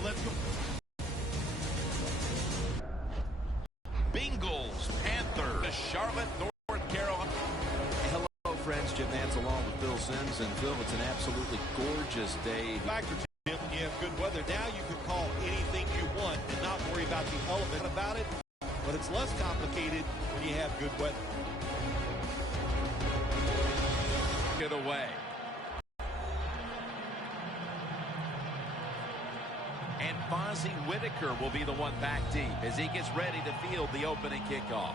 So let's go. Bengals, Panthers, Charlotte, North Carolina. Hello, friends. Jim Nance along with Phil Simms. And, Phil, it's an absolutely gorgeous day. Factor, Jim, when you have good weather. Now you can call anything you want and not worry about the element about it. But it's less complicated when you have good weather. Get away. And Fozzie Whitaker will be the one back deep as he gets ready to field the opening kickoff.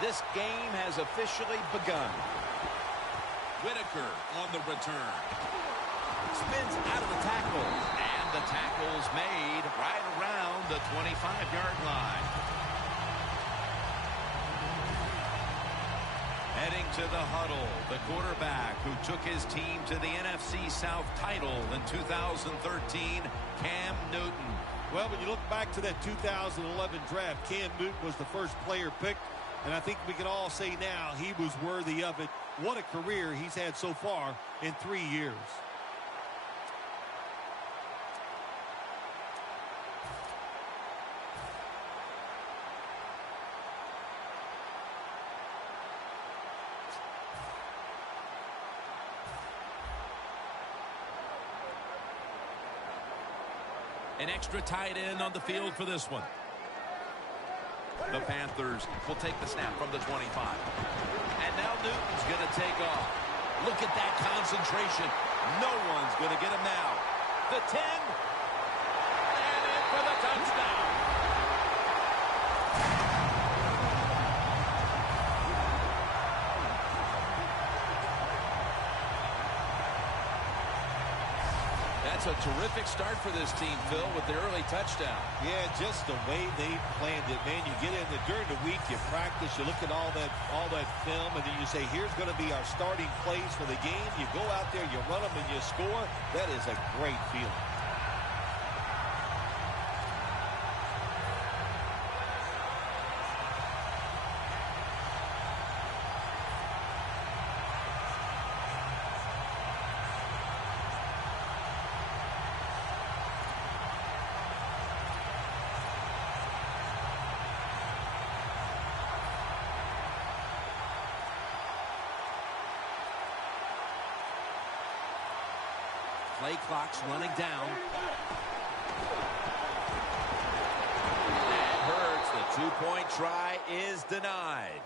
This game has officially begun. Whitaker on the return. Spins out of the tackle. And the tackle's made right around the 25-yard line. Heading to the huddle, the quarterback who took his team to the NFC South title in 2013, Cam Newton. Well, when you look back to that 2011 draft, Cam Newton was the first player picked, and I think we can all say now he was worthy of it. What a career he's had so far in 3 years. An extra tight end on the field for this one. The Panthers will take the snap from the 25. And now Newton's going to take off. Look at that concentration. No one's going to get him now. The 10. And in for the touchdown. That's a terrific start for this team, Phil, with the early touchdown. Yeah, just the way they planned it, man. You get in there during the week, you practice, you look at all that film, and then you say, here's going to be our starting plays for the game. You go out there, you run them, and you score. That is a great feeling. Play clock's running down. That hurts. The two-point try is denied.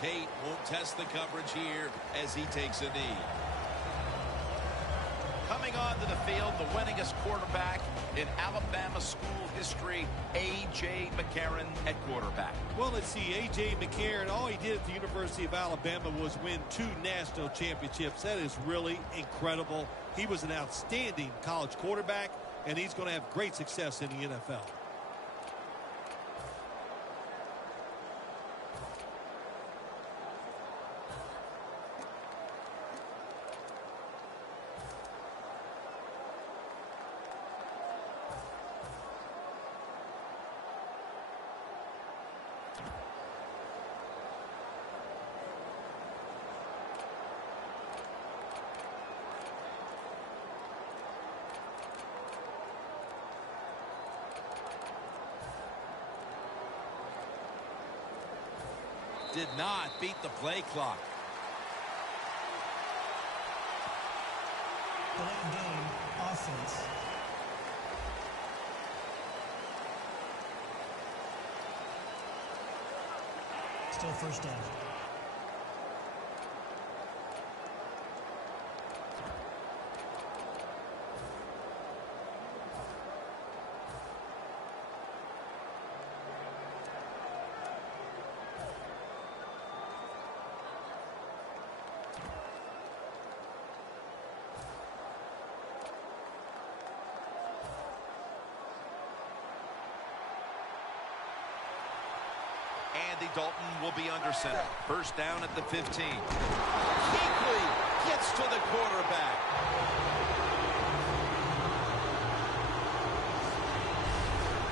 Tate won't test the coverage here as he takes a knee. Coming onto the field, the winningest quarterback in Alabama school history, A.J. McCarron at quarterback. Well, let's see, A.J. McCarron, all he did at the University of Alabama was win 2 national championships. That is really incredible. He was an outstanding college quarterback, and he's going to have great success in the NFL. Did not beat the play clock. Blame game, offense. Still first down. Andy Dalton will be under center. First down at the 15. Kuechly gets to the quarterback.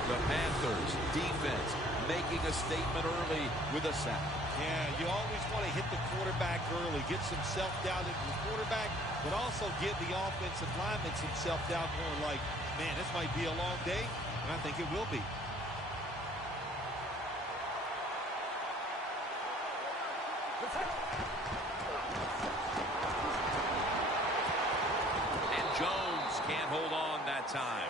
The Panthers defense making a statement early with a sack. Yeah, you always want to hit the quarterback early, get some self-doubt into the quarterback, but also give the offensive lineman some self-doubt, going like, man, this might be a long day, and I think it will be. And Jones can't hold on that time.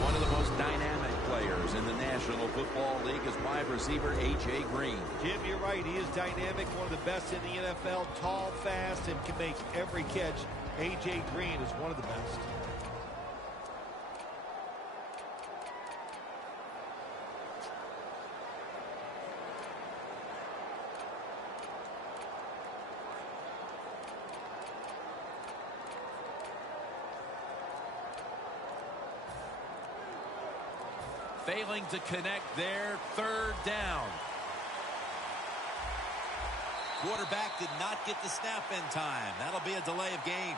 One of the most dynamic players in the National Football League is wide receiver A.J. Green. Jim, you're right. He is dynamic, one of the best in the NFL, tall, fast, and can make every catch. A.J. Green is one of the best. Failing to connect there, third down. Quarterback did not get the snap in time. That'll be a delay of game.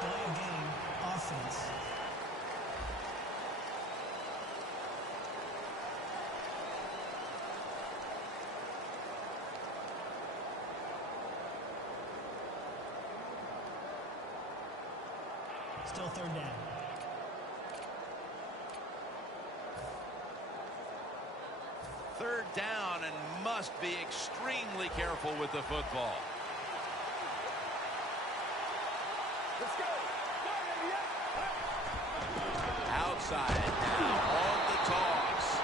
Delay of game, offense. Still third down. Third down and must be extremely careful with the football. Let's go. Outside now on the toss.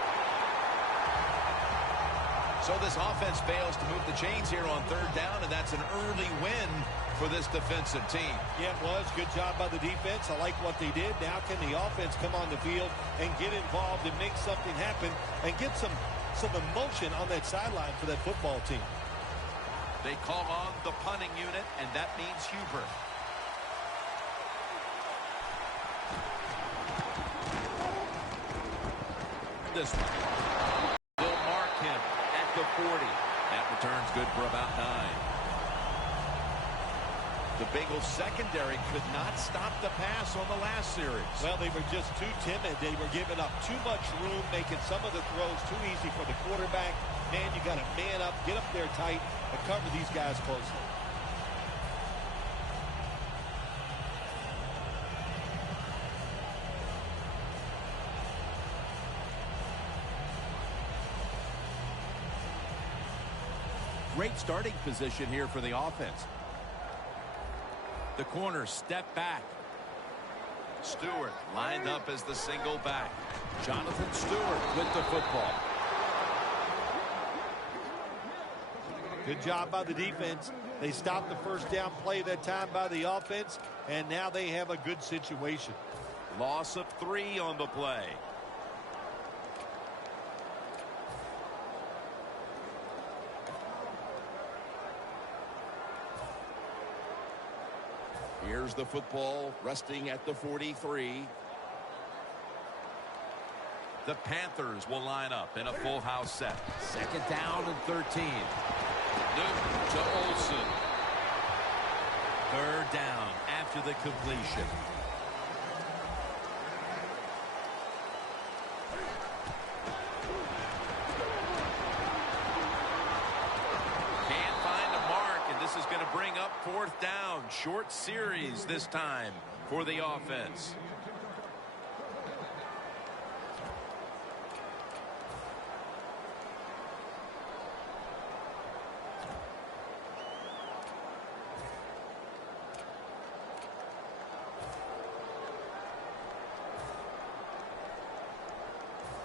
So this offense fails to move the chains here on third down, and that's an early win for this defensive team. Yeah, it was. Good job by the defense. I like what they did. Now can the offense come on the field and get involved and make something happen and get some emotion on that sideline for that football team. They call on the punting unit, and that means Huber. This one. They'll mark him at the 40. That return's good for about 9. The Bengals secondary could not stop the pass on the last series. Well, they were just too timid. They were giving up too much room, making some of the throws too easy for the quarterback. Man, you got to man up, get up there tight, and cover these guys closely. Great starting position here for the offense. The corners step back. Stewart lined up as the single back. Jonathan Stewart with the football. Good job by the defense. They stopped the first down play that time by the offense, and now they have a good situation. Loss of 3 on the play. Here's the football resting at the 43. The Panthers will line up in a full house set. Second down and 13. Newton to Olsen. Third down after the completion. Can't find a mark, and this is going to bring up fourth down. Short series this time for the offense.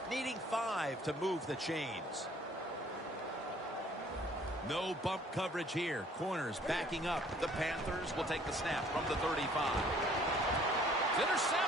Needing 5 to move the chains. No bump coverage here. Corners backing up. The Panthers will take the snap from the 35. It's intercepted.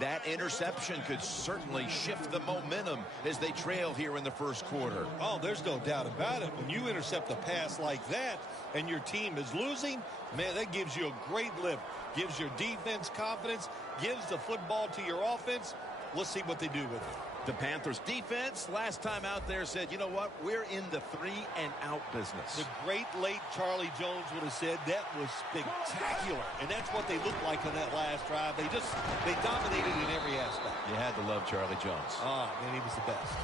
That interception could certainly shift the momentum as they trail here in the first quarter. Oh, there's no doubt about it. When you intercept a pass like that and your team is losing, man, that gives you a great lift. Gives your defense confidence, gives the football to your offense. Let's see what they do with it. The Panthers defense last time out there said, you know what, we're in the 3-and-out business. The great late Charlie Jones would have said that was spectacular. And that's what they looked like on that last drive. They dominated in every aspect. You had to love Charlie Jones. Ah, man, he was the best.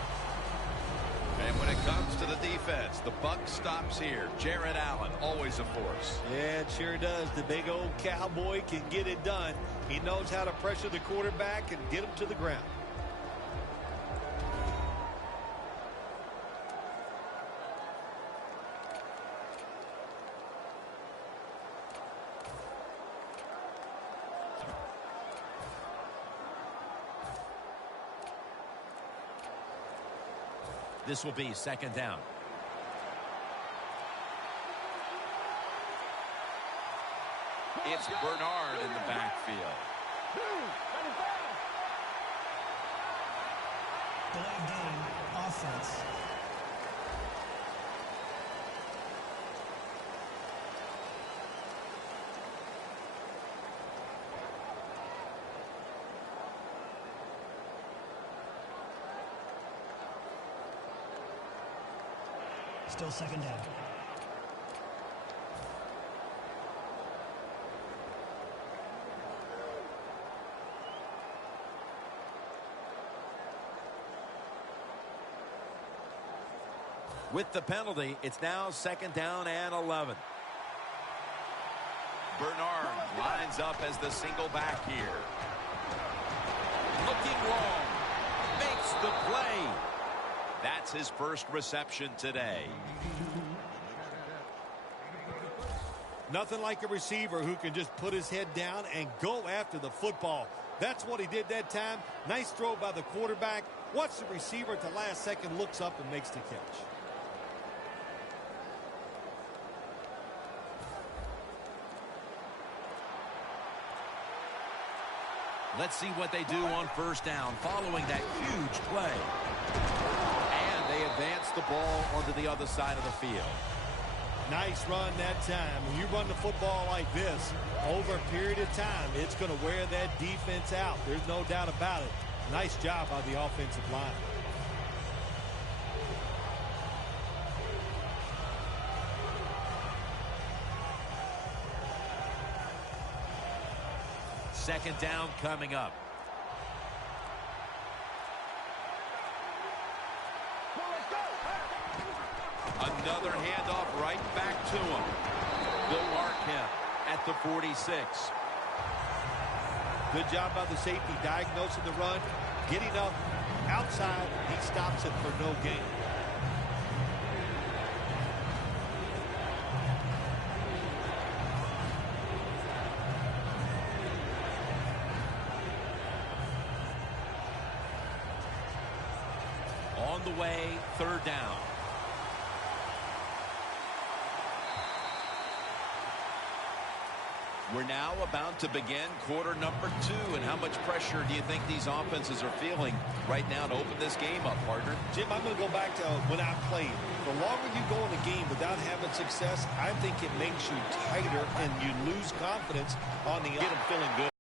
And when it comes to the defense, the buck stops here. Jared Allen, always a force. Yeah, it sure does. The big old cowboy can get it done. He knows how to pressure the quarterback and get him to the ground. This will be second down. It's Bernard in the backfield. Delay game, offense. Still second down. With the penalty, it's now second down and 11. Bernard lines up as the single back here. Looking long. Makes the play. That's his first reception today. Nothing like a receiver who can just put his head down and go after the football. That's what he did that time. Nice throw by the quarterback. Watch the receiver at the last second, looks up and makes the catch. Let's see what they do on first down following that huge play. And they advance the ball onto the other side of the field. Nice run that time. When you run the football like this, over a period of time, it's going to wear that defense out. There's no doubt about it. Nice job by the offensive line. Second down coming up. Another handoff right back to him. They'll mark him at the 46. Good job by the safety diagnosing the run, getting up outside. He stops it for no gain. On the way, third down. We're now about to begin quarter number 2. And how much pressure do you think these offenses are feeling right now to open this game up, partner? Jim, I'm going to go back to when I played. The longer you go in a game without having success, I think it makes you tighter and you lose confidence on the get them feeling good.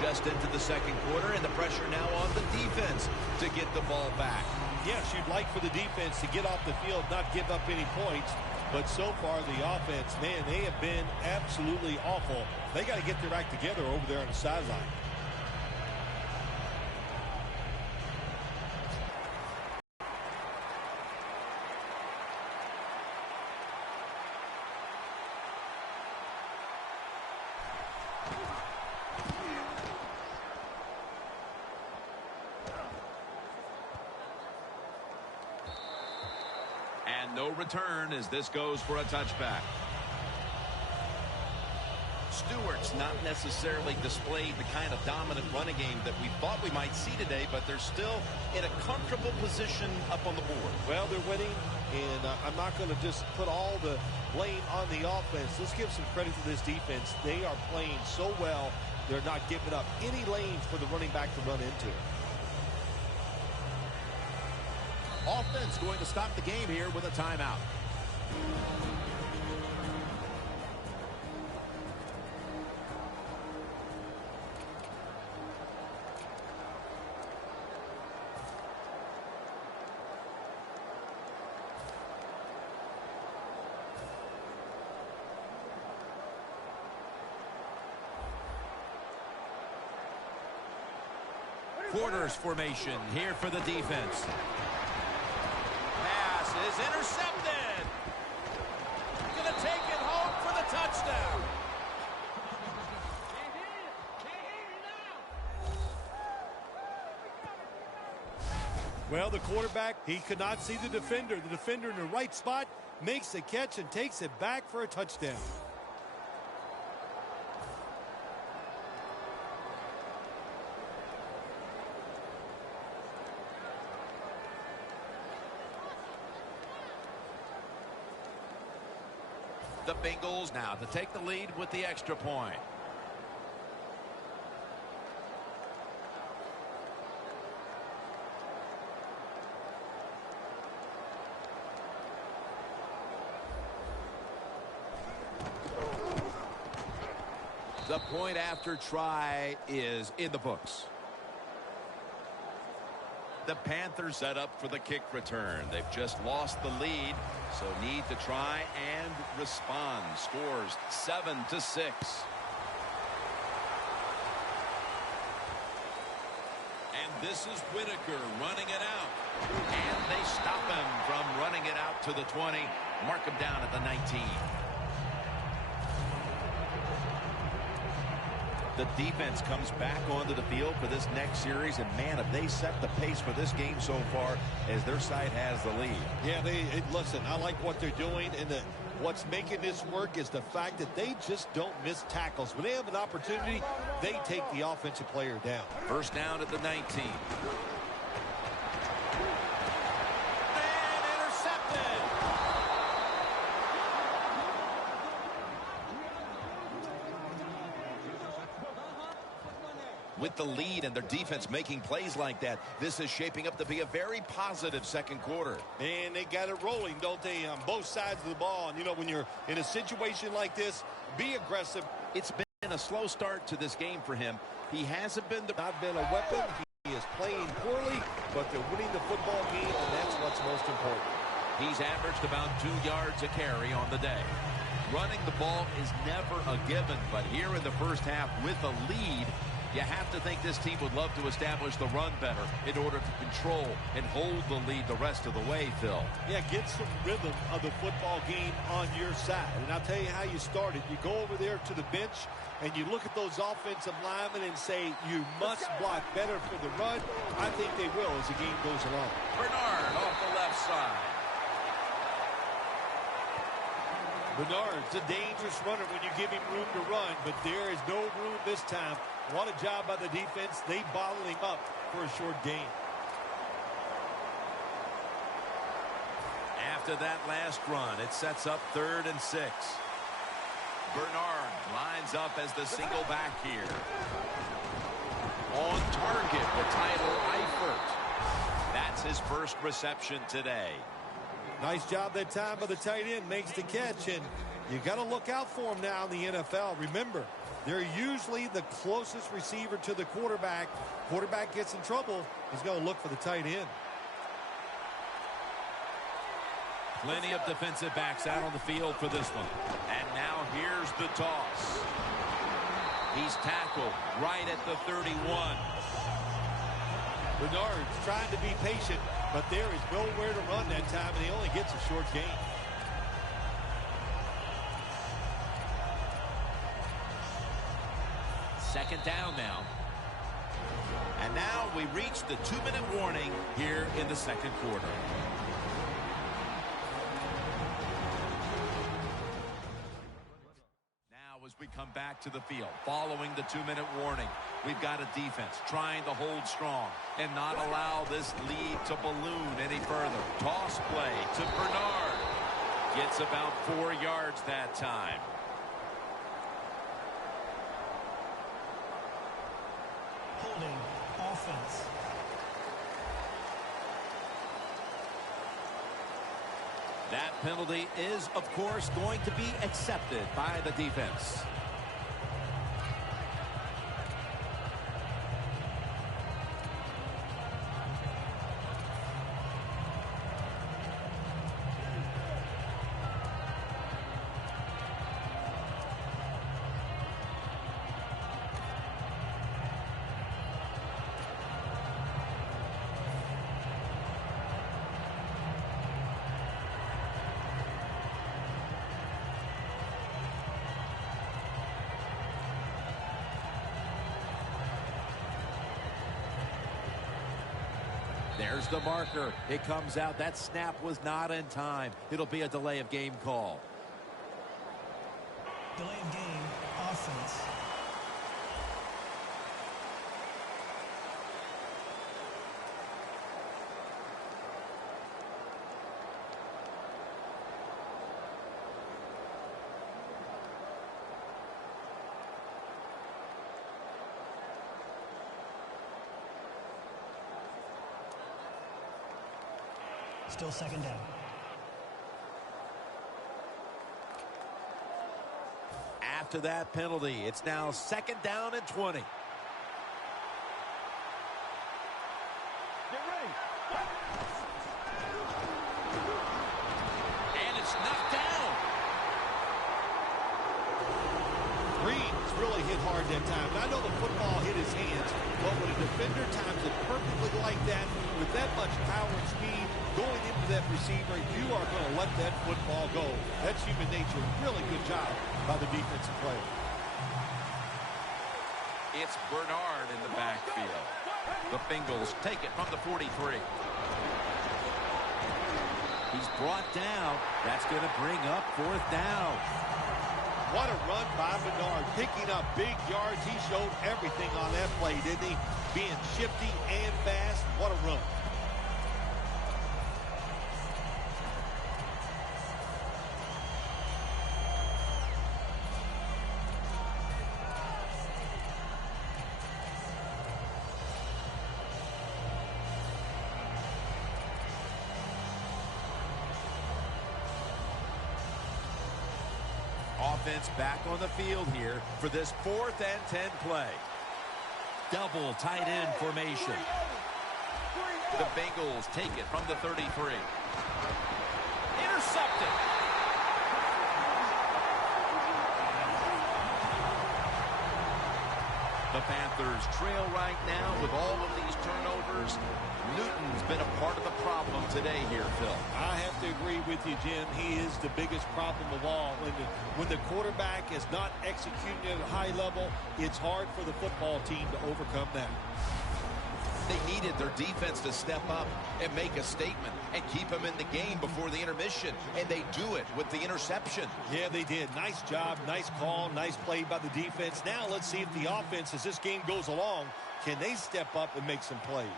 Just into the second quarter, and the pressure now on the defense to get the ball back. Yes, you'd like for the defense to get off the field, not give up any points. But so far, the offense, man, they have been absolutely awful. They got to get their act together over there on the sideline. No return as this goes for a touchback. Stewart's not necessarily displayed the kind of dominant running game that we thought we might see today, but they're still in a comfortable position up on the board. Well, they're winning, and I'm not going to just put all the blame on the offense. Let's give some credit to this defense. They are playing so well, they're not giving up any lanes for the running back to run into. Offense going to stop the game here with a timeout. quarters formation here for the defense. Pass is intercepted. Going to take it home for the touchdown. Well, the quarterback, he could not see the defender. The defender in the right spot makes the catch and takes it back for a touchdown. The Bengals now to take the lead with the extra point. The point after try is in the books. The Panthers set up for the kick return. They've just lost the lead, so need to try and respond. Scores 7-6. And this is Whitaker running it out. And they stop him from running it out to the 20. Mark him down at the 19. The defense comes back onto the field for this next series, and man, have they set the pace for this game so far as their side has the lead. Yeah, listen, I like what they're doing, and what's making this work is the fact that they just don't miss tackles. When they have an opportunity, they take the offensive player down. First down at the 19. With the lead and their defense making plays like that, this is shaping up to be a very positive second quarter. And they got it rolling, don't they, on both sides of the ball. And, you know, when you're in a situation like this, be aggressive. It's been a slow start to this game for him. He hasn't been not been a weapon. He is playing poorly, but they're winning the football game, and that's what's most important. He's averaged about 2 yards a carry on the day. Running the ball is never a given, but here in the first half with a lead, you have to think this team would love to establish the run better in order to control and hold the lead the rest of the way, Phil. Yeah, get some rhythm of the football game on your side. And I'll tell you how you started. You go over there to the bench, and you look at those offensive linemen and say, you must block better for the run. I think they will as the game goes along. Bernard off the left side. Bernard's a dangerous runner when you give him room to run, but there is no room this time. What a job by the defense. They bottled him up for a short gain. After that last run, it sets up 3rd and 6. Bernard lines up as the single back here. On target with Tyler Eifert. That's his first reception today. Nice job that time by the tight end. Makes the catch, and you got to look out for him now in the NFL. Remember, they're usually the closest receiver to the quarterback. Quarterback gets in trouble, he's going to look for the tight end. Plenty of defensive backs out on the field for this one. And now here's the toss. He's tackled right at the 31. Bernard's trying to be patient, but there is nowhere to run that time, and he only gets a short gain. Second down now. And now we reach the 2-minute warning here in the second quarter. Now as we come back to the field, following the 2-minute warning, we've got a defense trying to hold strong and not allow this lead to balloon any further. Toss play to Bernard. Gets about 4 yards that time. Holding offense. That penalty is, of course, going to be accepted by the defense. There's the marker. It comes out. That snap was not in time. It'll be a delay of game call. Delay of game, offense. Still second down. After that penalty, it's now second down and 20. Get ready. And it's knocked down. Green's really hit hard that time. And I know the football hit his hands, but when a defender times it perfectly like that, with that much power and speed going into that receiver, you are going to let that football go. That's human nature. Really good job by the defensive player. It's Bernard in the backfield. The Bengals take it from the 43. He's brought down. That's going to bring up fourth down. What a run by Bernard, picking up big yards. He showed everything on that play, didn't he? Being shifty and fast. What a run. Offense back on the field here for this 4th and 10 play. Double tight end formation. The Bengals take it from the 33. Intercepted. The Panthers trail right now with all of these turnovers. Newton's been a part of the problem today here, Phil. I have to agree with you, Jim. He is the biggest problem of all. When the quarterback is not executing at a high level, it's hard for the football team to overcome that. They needed their defense to step up and make a statement and keep them in the game before the intermission, and they do it with the interception. Yeah, they did. Nice job, nice call, nice play by the defense. Now let's see if the offense, as this game goes along, can they step up and make some plays.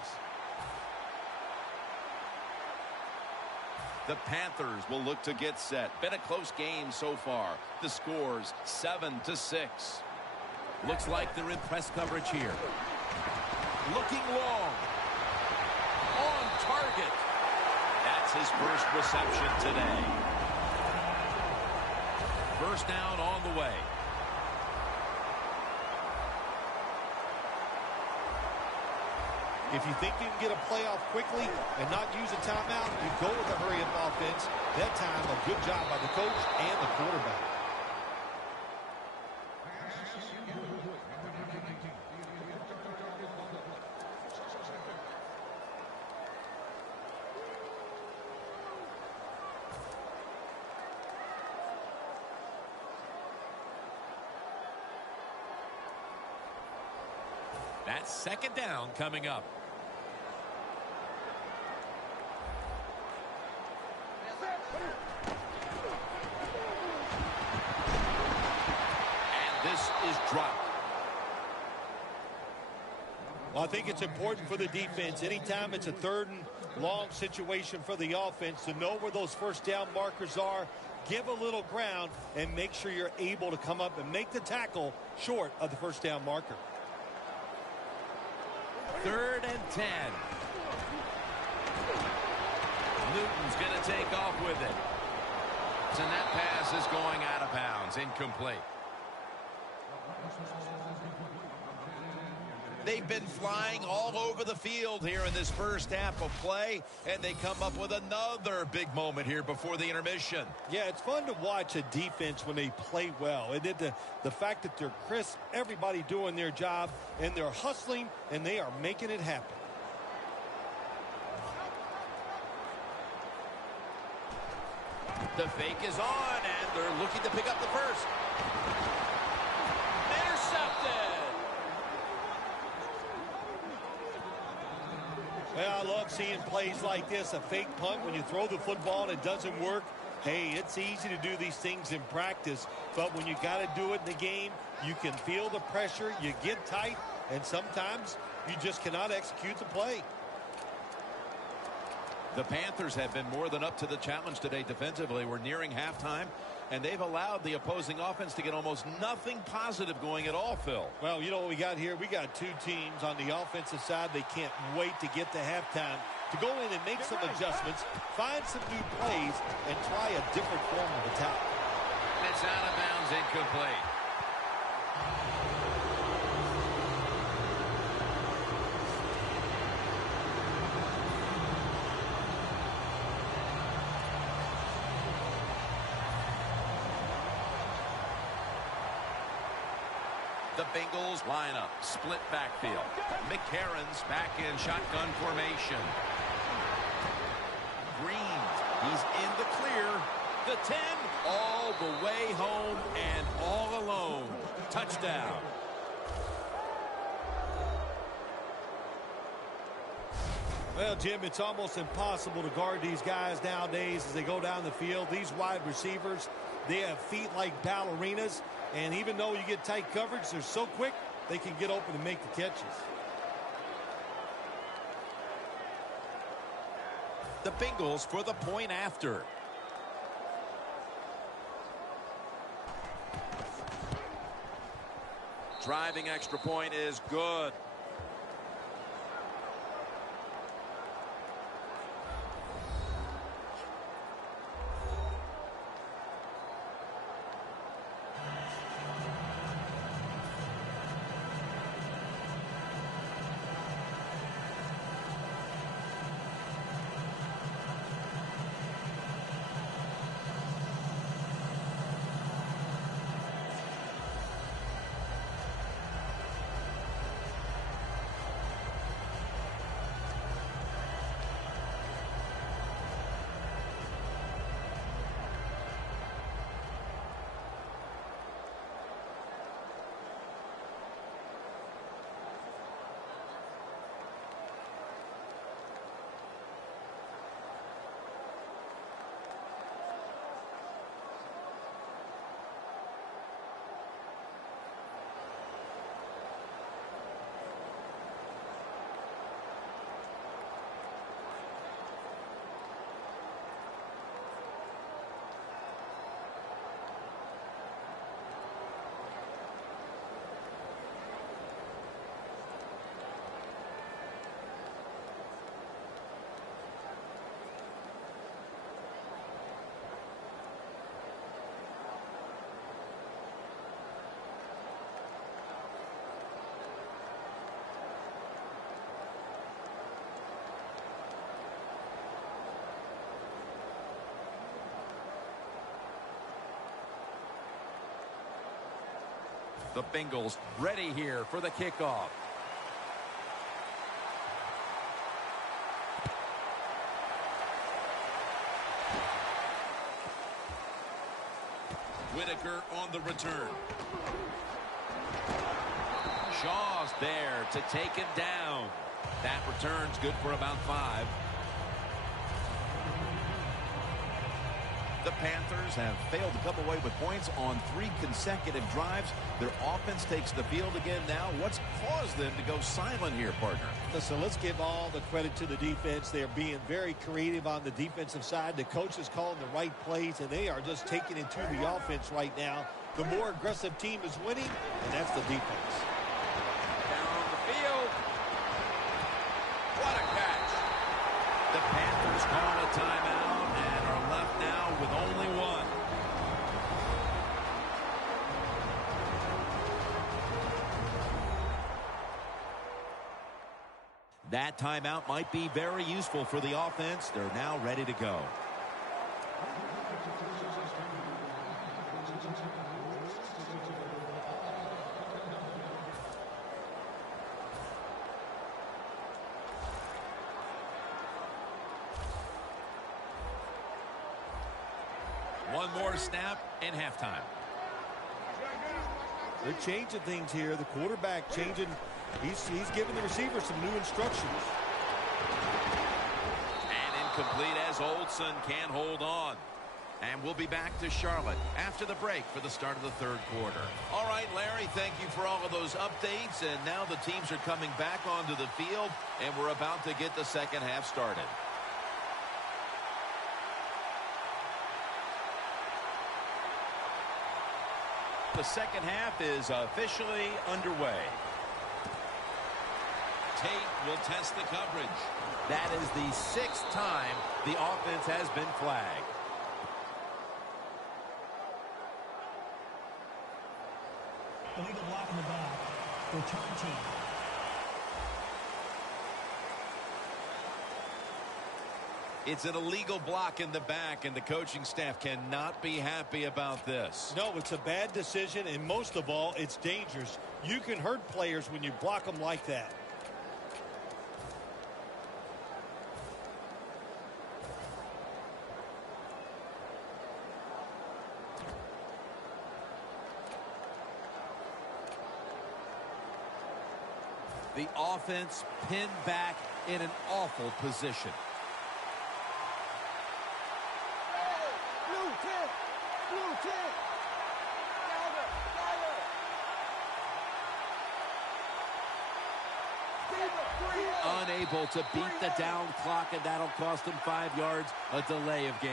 The Panthers will look to get set. Been a close game so far. The score's 7-6. Looks like they're in press coverage here. Looking long. On target. That's his first reception today. First down on the way. If you think you can get a playoff quickly and not use a timeout, you go with a hurry-up offense. That time, a good job by the coach and the quarterback. That's second down coming up. And this is dropped. Well, I think it's important for the defense. Anytime it's a third and long situation for the offense to know where those first down markers are, give a little ground, and make sure you're able to come up and make the tackle short of the first down marker. 3rd and 10. Newton's going to take off with it. And that pass is going out of bounds. Incomplete. They've been flying all over the field here in this first half of play, and they come up with another big moment here before the intermission. Yeah, it's fun to watch a defense when they play well. And the fact that they're crisp, everybody doing their job, and they're hustling, and they are making it happen. The fake is on, and they're looking to pick up the first. Intercepted. Well, I love seeing plays like this, a fake punt when you throw the football and it doesn't work. Hey, it's easy to do these things in practice, but when you got to do it in the game, you can feel the pressure, you get tight, and sometimes you just cannot execute the play. The Panthers have been more than up to the challenge today defensively. We're nearing halftime, and they've allowed the opposing offense to get almost nothing positive going at all, Phil. Well, you know what we got here? We got two teams on the offensive side. They can't wait to get to halftime to go in and make some adjustments, find some new plays, and try a different form of attack. It's out of bounds, incomplete. The Bengals line up, split backfield. McCarron's back in shotgun formation. Green, he's in the clear. The 10, all the way home and all alone. Touchdown. Well, Jim, it's almost impossible to guard these guys nowadays as they go down the field. These wide receivers, they have feet like ballerinas. And even though you get tight coverage, they're so quick, they can get open and make the catches. The Bengals for the point after. Driving extra point is good. The Bengals ready here for the kickoff. Whitaker on the return. Shaw's there to take him down. That return's good for about 5. The Panthers have failed to come away with points on 3 consecutive drives. Their offense takes the field again now. What's caused them to go silent here, partner? Listen, let's give all the credit to the defense. They're being very creative on the defensive side. The coach is calling the right plays, and they are just taking it to the offense right now. The more aggressive team is winning, and that's the defense. Down the field. What a catch. The Panthers call a timeout and are left now with only 1. That timeout might be very useful for the offense. They're now ready to go. One more snap and halftime. They're changing things here. The quarterback changing. He's giving the receiver some new instructions. And incomplete as Olsen can't hold on. And we'll be back to Charlotte after the break for the start of the third quarter. All right, Larry, thank you for all of those updates. And now the teams are coming back onto the field, and we're about to get the second half started. The second half is officially underway. Tate will test the coverage. That is the 6th time the offense has been flagged. Illegal block in the back. Return team. It's an illegal block in the back, and the coaching staff cannot be happy about this. No, it's a bad decision, and most of all, it's dangerous. You can hurt players when you block them like that. The offense pinned back in an awful position. Unable to beat the down clock, and that'll cost them 5 yards, a delay of game.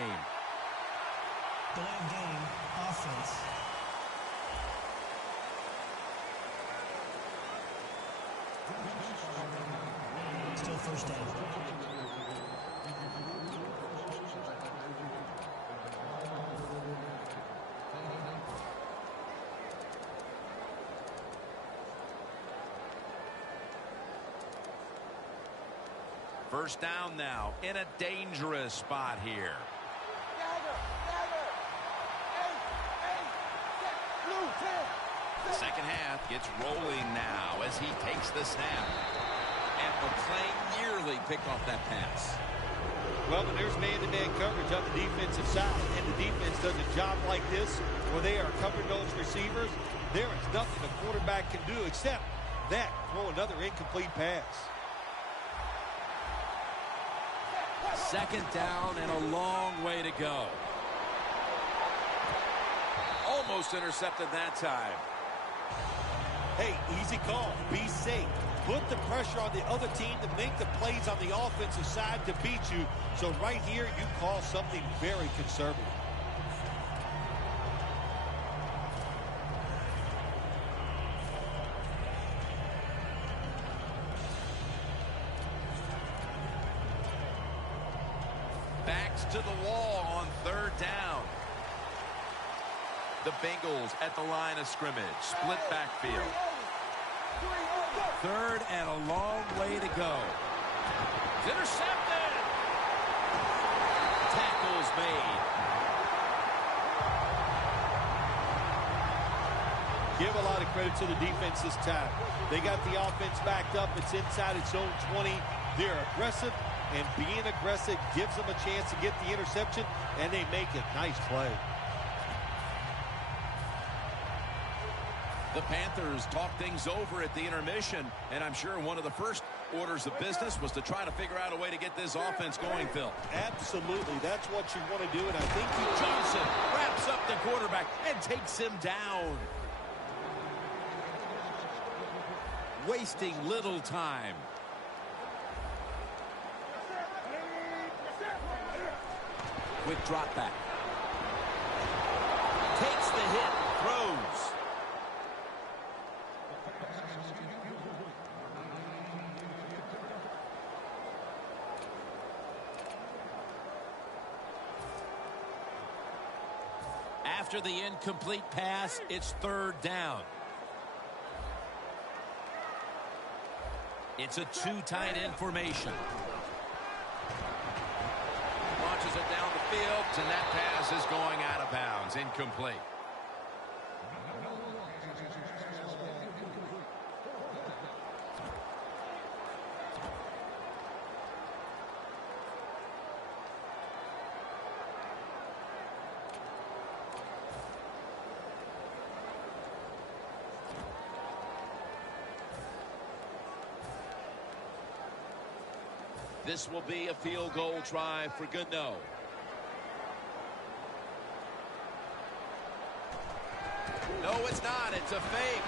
Delay of game. Offense. Still first down. First down now in a dangerous spot here. The second half gets rolling now as he takes the snap. And McClain nearly picked off that pass. Well, when there's man-to-man coverage on the defensive side, and the defense does a job like this, where they are covering those receivers, there is nothing the quarterback can do except that, throw another incomplete pass. Second down and a long way to go. Almost intercepted that time. Hey, easy call. Be safe. Put the pressure on the other team to make the plays on the offensive side to beat you. So right here, you call something very conservative. Backs to the wall on third down. The Bengals at the line of scrimmage. Split backfield. Third and a long way to go. It's intercepted. Tackles made. Give a lot of credit to the defense this time. They got the offense backed up. It's inside its own 20. They're aggressive, and being aggressive gives them a chance to get the interception, and they make it. Nice play. The Panthers talked things over at the intermission, and I'm sure one of the first orders of business was to try to figure out a way to get this offense going, Phil. Absolutely. That's what you want to do, and I think Johnson wraps up the quarterback and takes him down. Wasting little time. Quick drop back. Takes the hit, throws. After the incomplete pass, it's third down. It's a two tight end formation. Launches it down the field, and that pass is going out of bounds. Incomplete. This will be a field goal try for good no. No, it's not. It's a fake.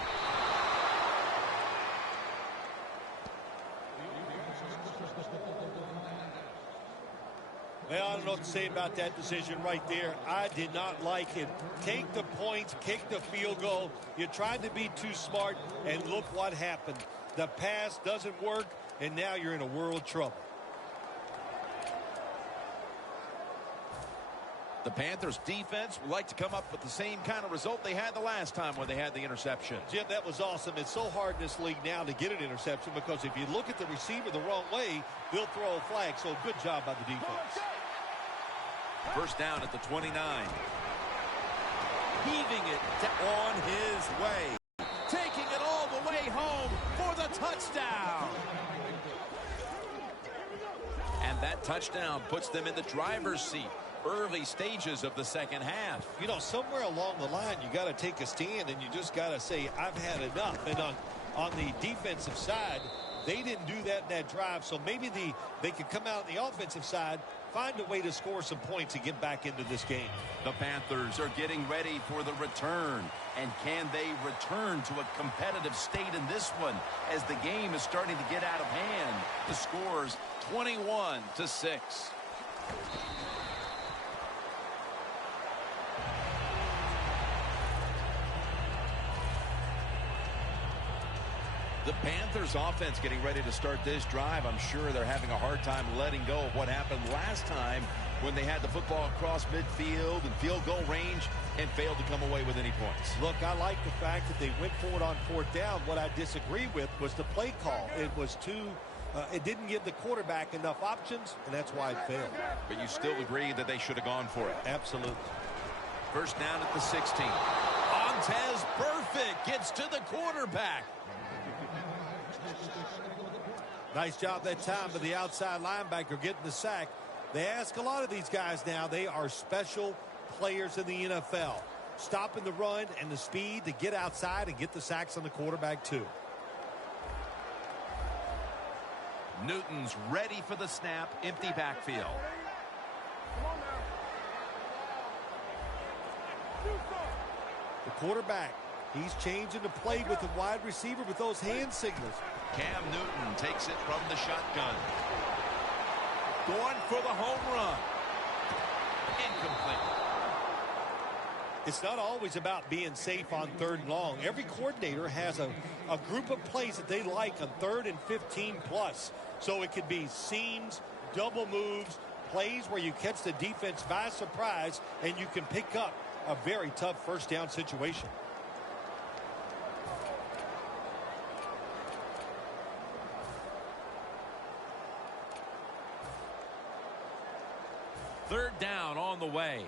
Well, I don't know what to say about that decision right there. I did not like it. Take the points, kick the field goal. You tried to be too smart, and look what happened. The pass doesn't work, and now you're in a world of trouble. The Panthers defense would like to come up with the same kind of result they had the last time when they had the interception. Jim, that was awesome. It's so hard in this league now to get an interception because if you look at the receiver the wrong way, they'll throw a flag. So good job by the defense. First down at the 29. Heaving it on his way. Taking it all the way home for the touchdown. And that touchdown puts them in the driver's seat. Early stages of the second half. You know, somewhere along the line, you got to take a stand and you just got to say, I've had enough. And on the defensive side, they didn't do that in that drive. So maybe they could come out on the offensive side, find a way to score some points and get back into this game. The Panthers are getting ready for the return. And can they return to a competitive state in this one as the game is starting to get out of hand? The score's 21-6. The Panthers offense getting ready to start this drive. I'm sure they're having a hard time letting go of what happened last time when they had the football across midfield and field goal range and failed to come away with any points. Look, I like the fact that they went forward on fourth down. What I disagree with was the play call. It was it didn't give the quarterback enough options, and that's why it failed. But you still agree that they should have gone for it. Absolutely. First down at the 16. Montez perfect gets to the quarterback. Nice job that time by the outside linebacker getting the sack. They ask a lot of these guys now. They are special players in the NFL. Stopping the run and the speed to get outside and get the sacks on the quarterback too. Newton's ready for the snap. Empty backfield. The quarterback, he's changing the play with the wide receiver with those hand signals. Cam Newton takes it from the shotgun. Going for the home run. Incomplete. It's not always about being safe on third and long. Every coordinator has a group of plays that they like on 3rd and 15 plus. So it could be seams, double moves, plays where you catch the defense by surprise and you can pick up a very tough first down situation. Third down on the way.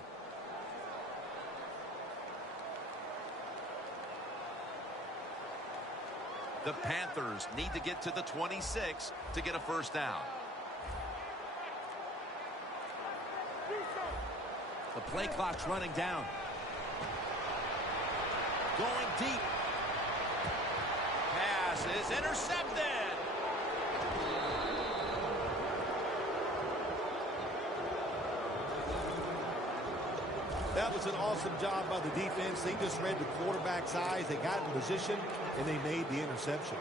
The Panthers need to get to the 26 to get a first down. The play clock's running down. Going deep. Pass is intercepted. That was an awesome job by the defense. They just read the quarterback's eyes. They got in position, and they made the interception.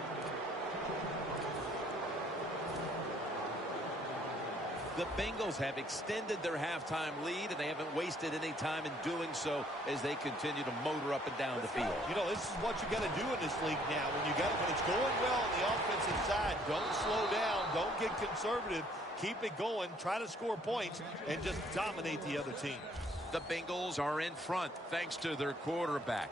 The Bengals have extended their halftime lead, and they haven't wasted any time in doing so as they continue to motor up and down the field. You know, this is what you got to do in this league now. When it's going well on the offensive side, don't slow down. Don't get conservative. Keep it going. Try to score points and just dominate the other team. The Bengals are in front thanks to their quarterback.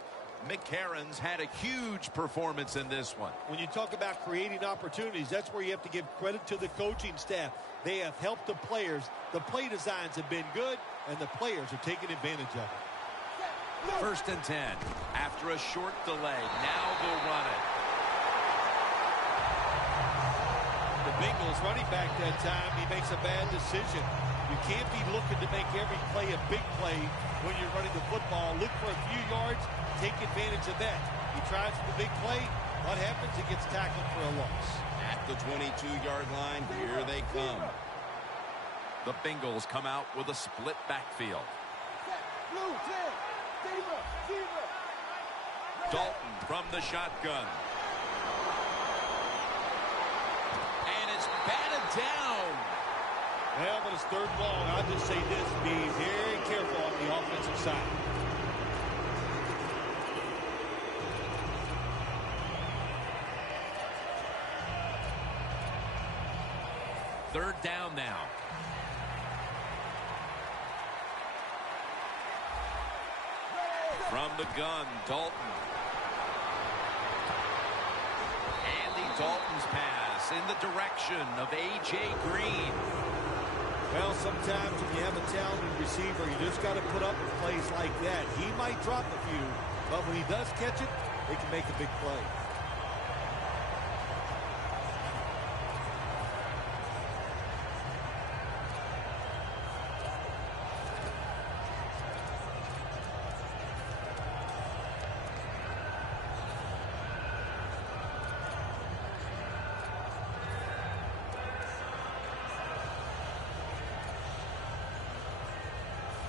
McCarron's had a huge performance in this one. When you talk about creating opportunities, that's where you have to give credit to the coaching staff. They have helped the players. The play designs have been good, and the players are taking advantage of it. First and 10. After a short delay, now they'll run it. The Bengals running back that time, he makes a bad decision. You can't be looking to make every play a big play when you're running the football. Look for a few yards, take advantage of that. He tries for the big play. What happens? He gets tackled for a loss. At the 22-yard line, here they come. The Bengals come out with a split backfield. Blue, clear. Zebra, zebra. Dalton from the shotgun. And it's batted down. Well, but it's third and long. I'll just say this. Be very careful on the offensive side. Third down now. From the gun, Dalton. Andy Dalton's pass in the direction of A.J. Green. Well, sometimes when you have a talented receiver, you just got to put up with plays like that. He might drop a few, but when he does catch it, it can make a big play.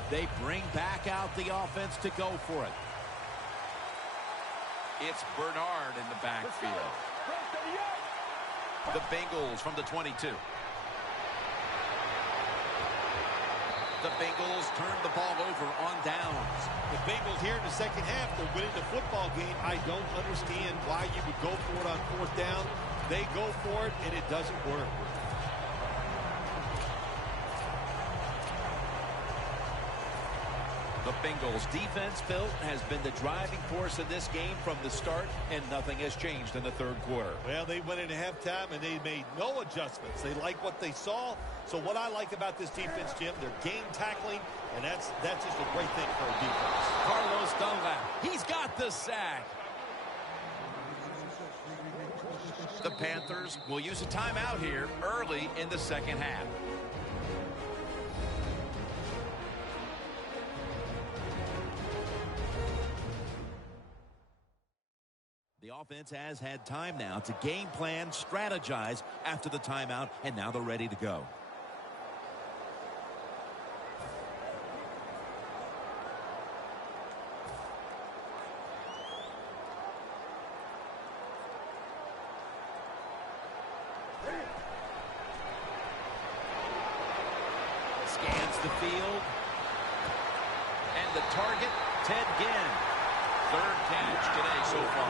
They bring back out the offense to go for it. It's Bernard in the backfield. The Bengals from the 22. The Bengals turned the ball over on downs. The Bengals here in the second half, they're winning the football game. I don't understand why you would go for it on fourth down. They go for it, and it doesn't work. The Bengals defense, Phil, has been the driving force in this game from the start, and nothing has changed in the third quarter. Well, they went into halftime, and they made no adjustments. They like what they saw. So what I like about this defense, Jim, they're game tackling, and that's just a great thing for a defense. Carlos Dunlap, he's got the sack. The Panthers will use a timeout here early in the second half. The offense has had time now to game plan, strategize after the timeout, and now they're ready to go. Scans the field. And the target, Ted Ginn. Third catch today so far.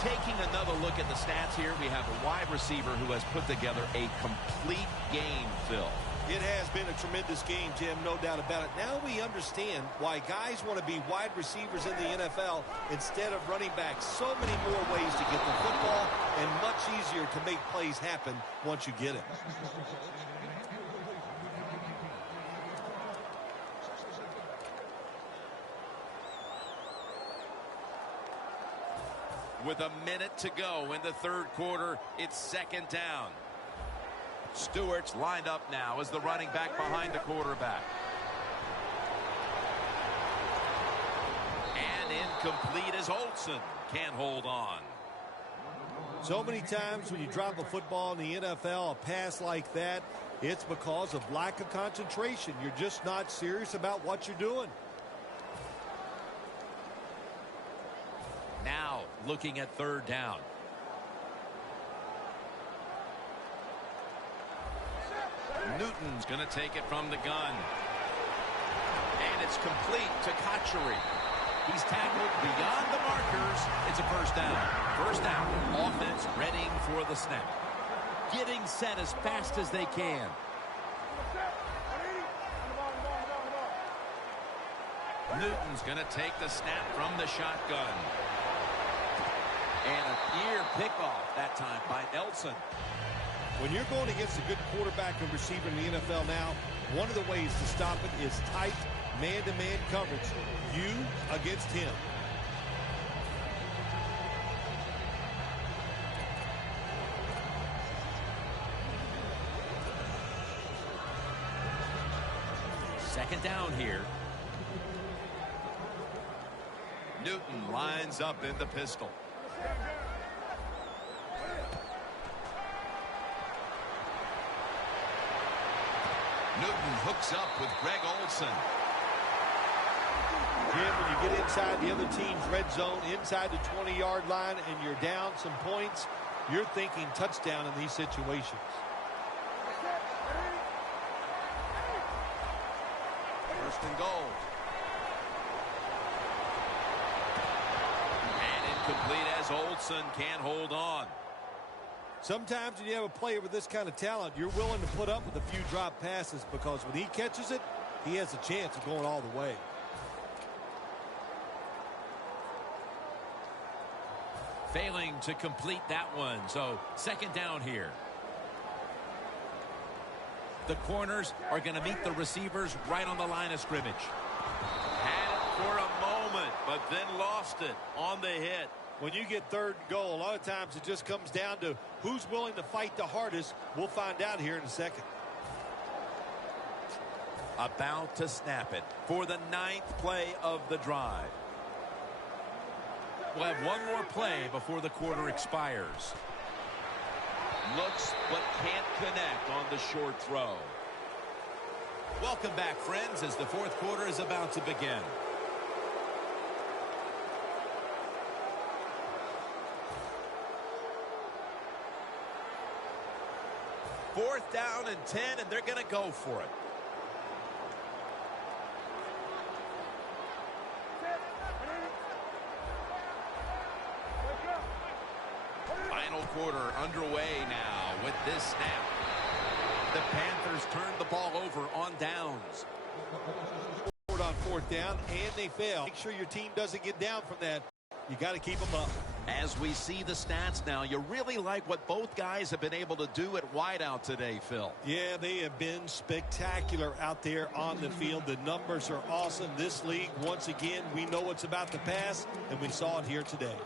Taking another look at the stats here, we have a wide receiver who has put together a complete game, Phil. It has been a tremendous game, Jim, no doubt about it. Now we understand why guys want to be wide receivers in the NFL instead of running backs. So many more ways to get the football and much easier to make plays happen once you get it. With a minute to go in the third quarter, it's second down. Stewart's lined up now as the running back behind the quarterback. And incomplete as Olsen can't hold on. So many times when you drop a football in the NFL, a pass like that, it's because of lack of concentration. You're just not serious about what you're doing. Now looking at third down. Newton's going to take it from the gun. And it's complete to Kachuri. He's tackled beyond the markers. It's a first down. First down. Offense readying for the snap. Getting set as fast as they can. Newton's going to take the snap from the shotgun. And a near pickoff that time by Nelson. When you're going against a good quarterback and receiver in the NFL now, one of the ways to stop it is tight man-to-man coverage. You against him. Second down here. Newton lines up in the pistol. Newton hooks up with Greg Olsen. Jim, when you get inside the other team's red zone, inside the 20-yard line, and you're down some points, you're thinking touchdown in these situations. First and goal. And incomplete as Olsen can't hold on. Sometimes when you have a player with this kind of talent, you're willing to put up with a few drop passes because when he catches it, he has a chance of going all the way. Failing to complete that one, so second down here. The corners are going to meet the receivers right on the line of scrimmage. Had it for a moment, but then lost it on the hit. When you get third and goal, a lot of times it just comes down to who's willing to fight the hardest. We'll find out here in a second. About to snap it for the 9th play of the drive. We'll have one more play before the quarter expires. Looks but can't connect on the short throw. Welcome back, friends, as the fourth quarter is about to begin. Fourth down and 10, and they're going to go for it. Final quarter underway now with this snap. The Panthers turn the ball over on downs. On fourth down, and they fail. Make sure your team doesn't get down from that. You got to keep them up. As we see the stats now, you really like what both guys have been able to do at wideout today, Phil. Yeah, they have been spectacular out there on the field. The numbers are awesome. This league, once again, we know it's about the pass, and we saw it here today.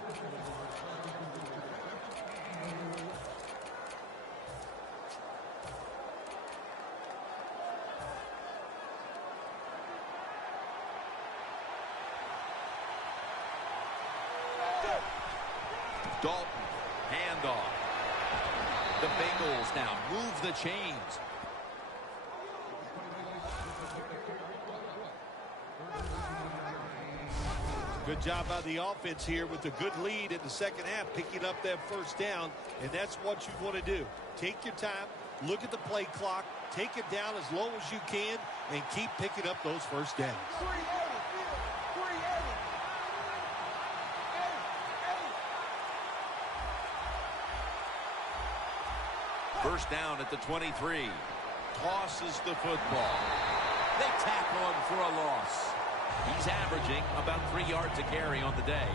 Dalton, handoff. The Bengals now move the chains. Good job by the offense here with a good lead in the second half, picking up that first down, and that's what you want to do. Take your time, look at the play clock, take it down as low as you can, and keep picking up those first downs. First down at the 23. Tosses the football. They tack on for a loss. He's averaging about 3 yards a carry on the day.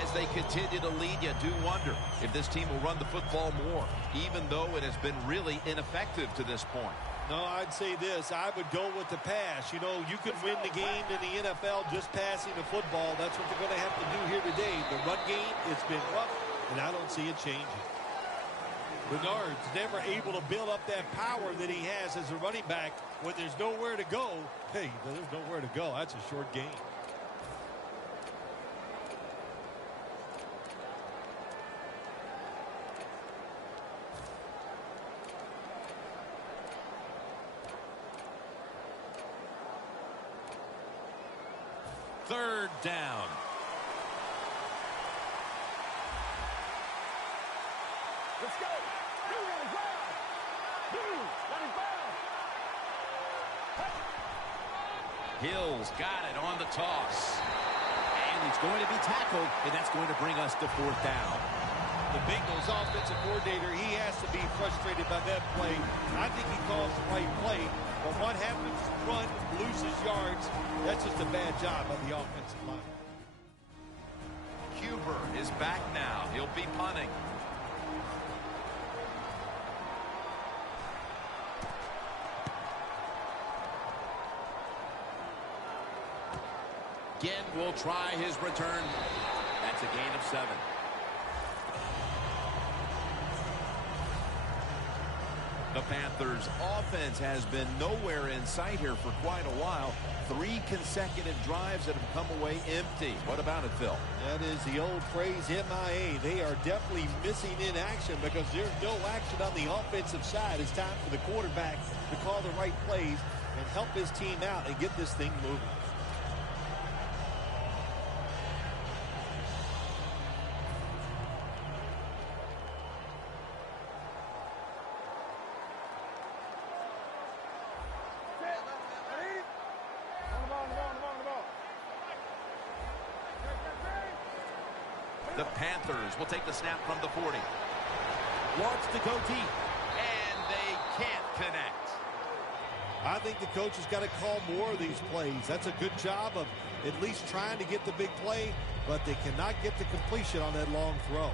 As they continue to lead, you do wonder if this team will run the football more, even though it has been really ineffective to this point. No, I'd say this. I would go with the pass. You know, you can win the game in the NFL just passing the football. That's what they're going to have to do here today. The run game, it's been rough, and I don't see it changing. Bernard's never able to build up that power that he has as a running back when there's nowhere to go. Hey, there's nowhere to go. That's a short game. Third down. Let's go. Hill's got it on the toss. And he's going to be tackled, and that's going to bring us to fourth down. The Bengals offensive coordinator, he has to be frustrated by that play. I think he calls the right play, but what happens, run, loses yards, that's just a bad job by the offensive line. Huber is back now. He'll be punting. Again, will try his return. That's a gain of 7. The Panthers' offense has been nowhere in sight here for quite a while. 3 consecutive drives that have come away empty. What about it, Phil? That is the old phrase, MIA. They are definitely missing in action because there's no action on the offensive side. It's time for the quarterback to call the right plays and help his team out and get this thing moving. The Panthers will take the snap from the 40. Wants to go deep. And they can't connect. I think the coach has got to call more of these plays. That's a good job of at least trying to get the big play, but they cannot get the completion on that long throw.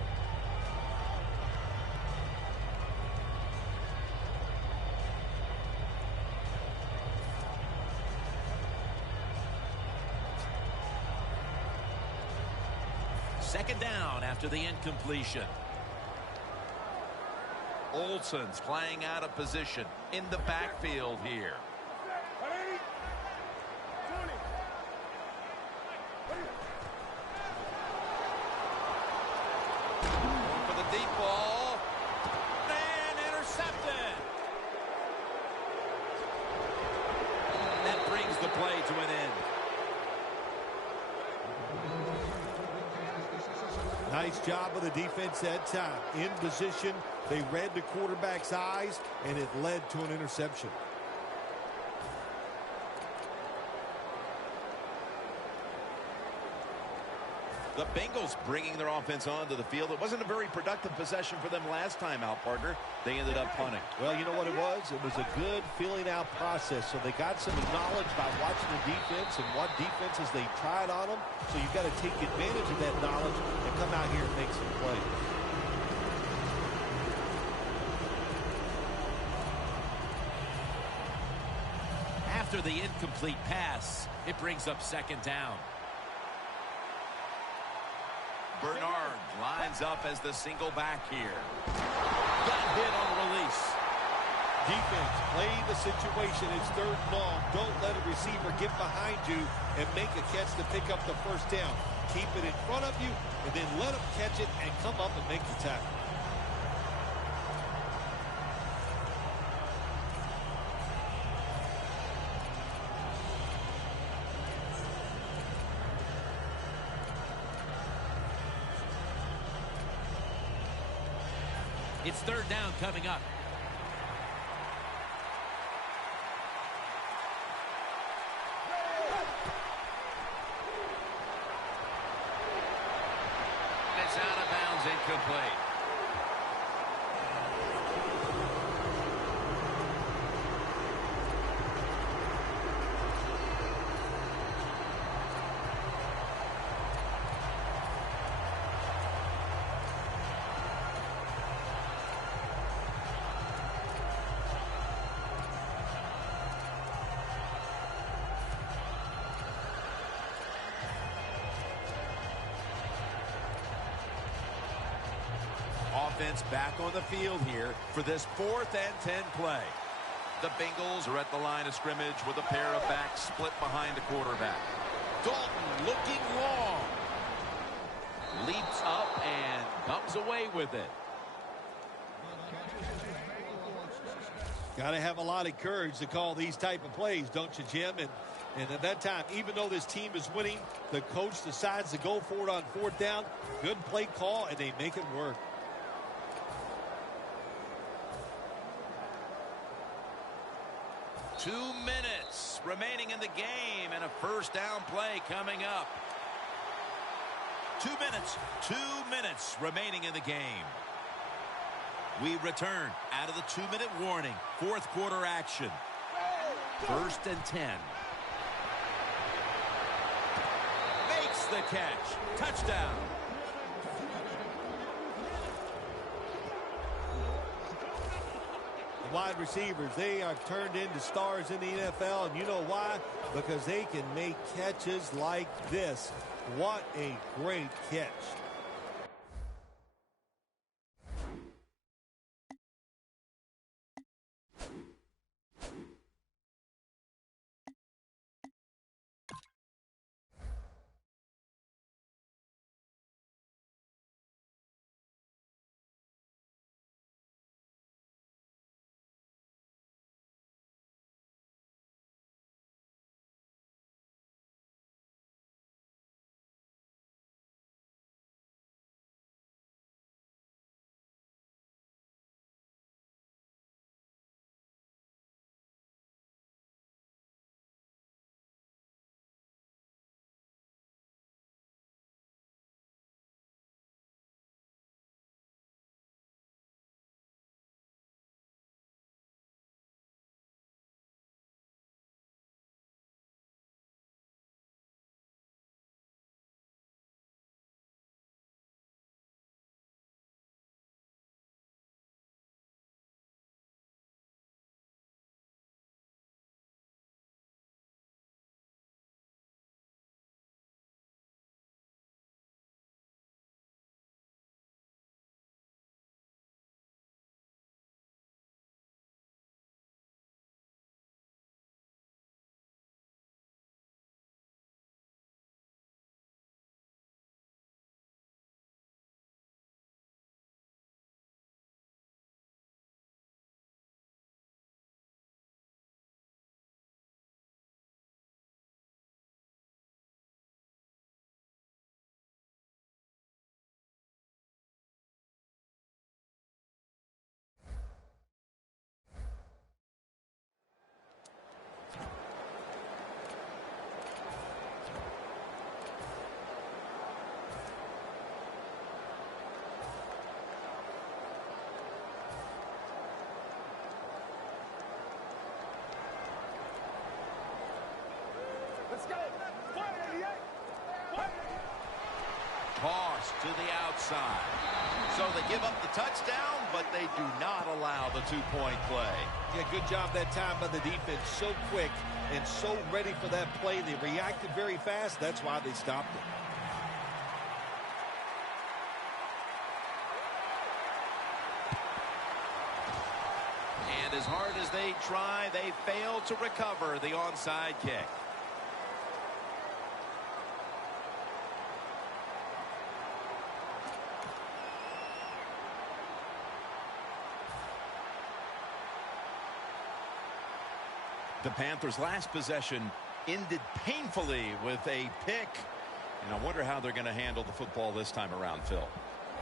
Second down after the incompletion. Olsen's playing out of position in the backfield here. Going for the deep ball. And intercepted. That brings the play to an end. Nice job of the defense that time. In position, they read the quarterback's eyes, and it led to an interception. The Bengals bringing their offense onto the field. It wasn't a very productive possession for them last time out, partner. They ended up punting. Well, you know what it was? It was a good filling out process. So they got some knowledge by watching the defense and what defenses they tried on them. So you've got to take advantage of that knowledge and come out here and make some plays. After the incomplete pass, it brings up second down. Bernard lines up as the single back here. Got hit on the release. Defense, play the situation. It's third and long. Don't let a receiver get behind you and make a catch to pick up the first down. Keep it in front of you, and then let them catch it and come up and make the tackle. It's third down coming up. It's out of bounds, incomplete. Offense back on the field here for this 4th and 10 play. The Bengals are at the line of scrimmage with a pair of backs split behind the quarterback. Dalton looking long. Leaps up and comes away with it. Got to have a lot of courage to call these type of plays, don't you, Jim? And at that time, even though this team is winning, the coach decides to go for it on fourth down. Good play call, and they make it work. Two minutes remaining in the game and a first down play coming up. 2 minutes remaining in the game. We return out of the 2-minute warning. Fourth quarter action. First and 10. Makes the catch. Touchdown. The wide receivers, they are turned into stars in the NFL, and you know why? Because they can make catches like this. What a great catch. Toss to the outside. So they give up the touchdown, but they do not allow the two-point play. Yeah, good job that time by the defense. So quick and so ready for that play. They reacted very fast. That's why they stopped it. And as hard as they try, they fail to recover the onside kick. The Panthers' last possession ended painfully with a pick. And I wonder how they're going to handle the football this time around, Phil.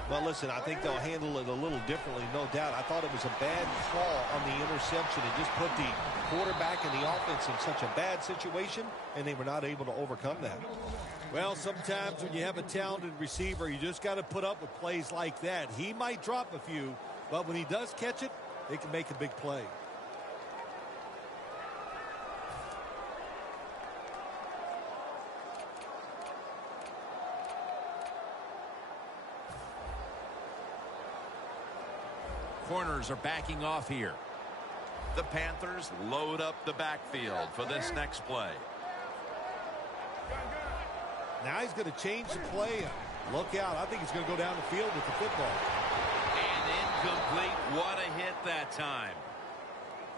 Well, listen, I think they'll handle it a little differently, no doubt. I thought it was a bad call on the interception. It just put the quarterback and the offense in such a bad situation, and they were not able to overcome that. Well, sometimes when you have a talented receiver, you just got to put up with plays like that. He might drop a few, but when he does catch it, they can make a big play. Corners are backing off here. The Panthers load up the backfield for this next play. Now he's going to change the play. Look out. I think he's going to go down the field with the football. And incomplete. What a hit that time.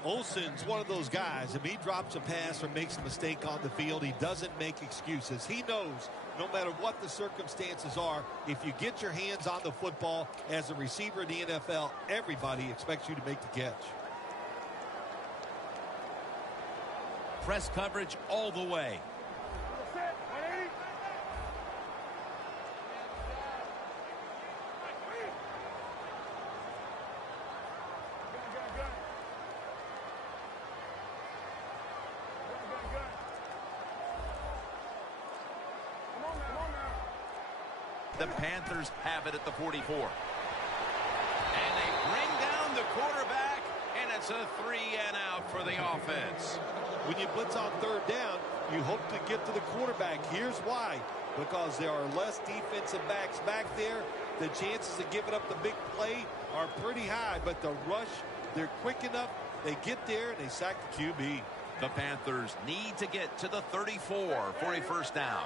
Olsen's one of those guys. If he drops a pass or makes a mistake on the field, he doesn't make excuses. He knows no matter what the circumstances are, if you get your hands on the football as a receiver in the NFL, everybody expects you to make the catch. Press coverage all the way. The Panthers have it at the 44. And they bring down the quarterback, and it's a 3-and-out for the offense. When you blitz on third down, you hope to get to the quarterback. Here's why. Because there are less defensive backs back there. The chances of giving up the big play are pretty high, but the rush, they're quick enough. They get there, and they sack the QB. The Panthers need to get to the 34 for a first down.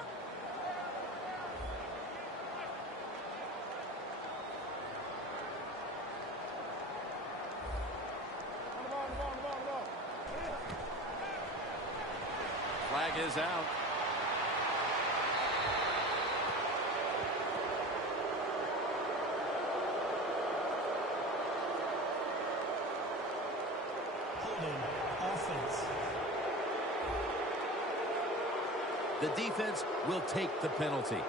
Flag is out. Holding offense. The defense will take the penalty.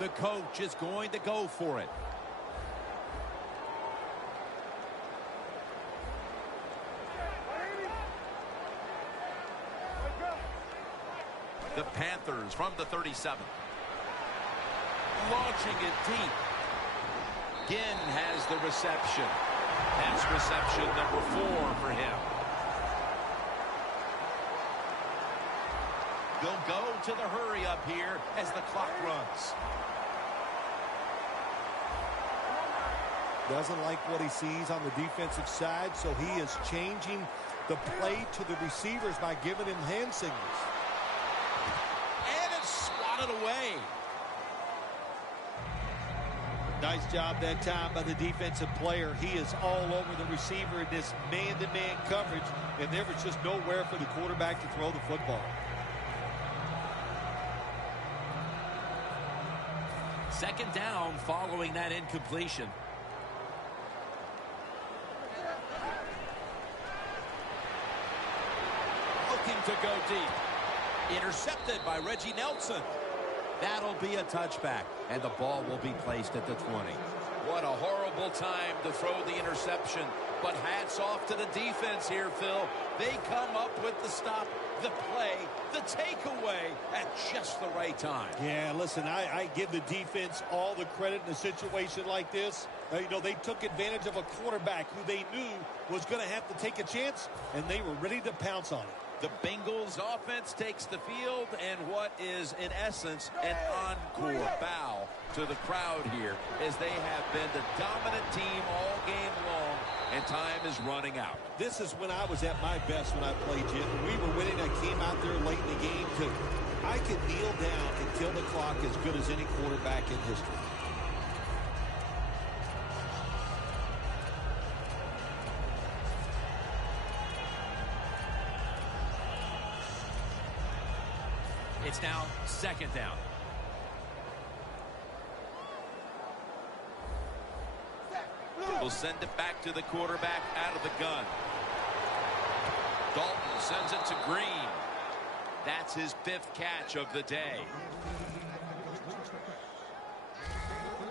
The coach is going to go for it. The Panthers from the 37. Launching it deep. Ginn has the reception. That's reception number 4 for him. They'll go to the hurry up here as the clock runs. Doesn't like what he sees on the defensive side, so he is changing the play to the receivers by giving him hand signals. And it's swatted away. Nice job that time by the defensive player. He is all over the receiver in this man-to-man coverage, and there was just nowhere for the quarterback to throw the football. Second down following that incompletion. Looking to go deep. Intercepted by Reggie Nelson. That'll be a touchback, and the ball will be placed at the 20. What a horrible time to throw the interception. But hats off to the defense here, Phil. They come up with the stop, the play, the takeaway at just the right time. Yeah, listen, I give the defense all the credit in a situation like this. They took advantage of a quarterback who they knew was going to have to take a chance, and they were ready to pounce on it. The Bengals offense takes the field, and what is, in essence, an encore bow to the crowd here, as they have been the dominant team all game long, and time is running out. This is when I was at my best when I played, Jim. When we were winning, I came out there late in the game, too. I could kneel down and kill the clock as good as any quarterback in history. It's now second down. We'll send it back to the quarterback out of the gun. Dalton sends it to Green. That's his 5th catch of the day.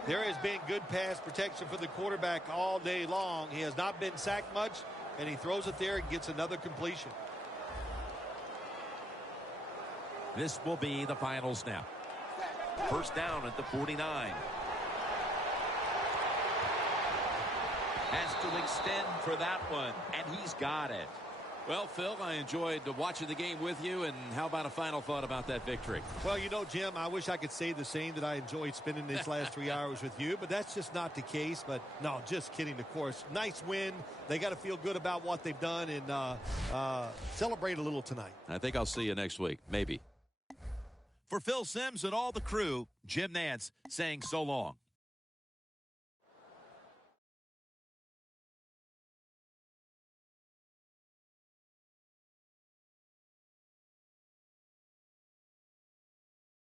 There has been good pass protection for the quarterback all day long. He has not been sacked much, and he throws it there and gets another completion. This will be the final snap. First down at the 49. Has to extend for that one, and he's got it. Well, Phil, I enjoyed watching the game with you, and how about a final thought about that victory? Well, Jim, I wish I could say the same, that I enjoyed spending these last 3 hours with you, but that's just not the case. But, no, just kidding, of course. Nice win. They got to feel good about what they've done and celebrate a little tonight. I think I'll see you next week, maybe. For Phil Simms and all the crew, Jim Nantz saying so long.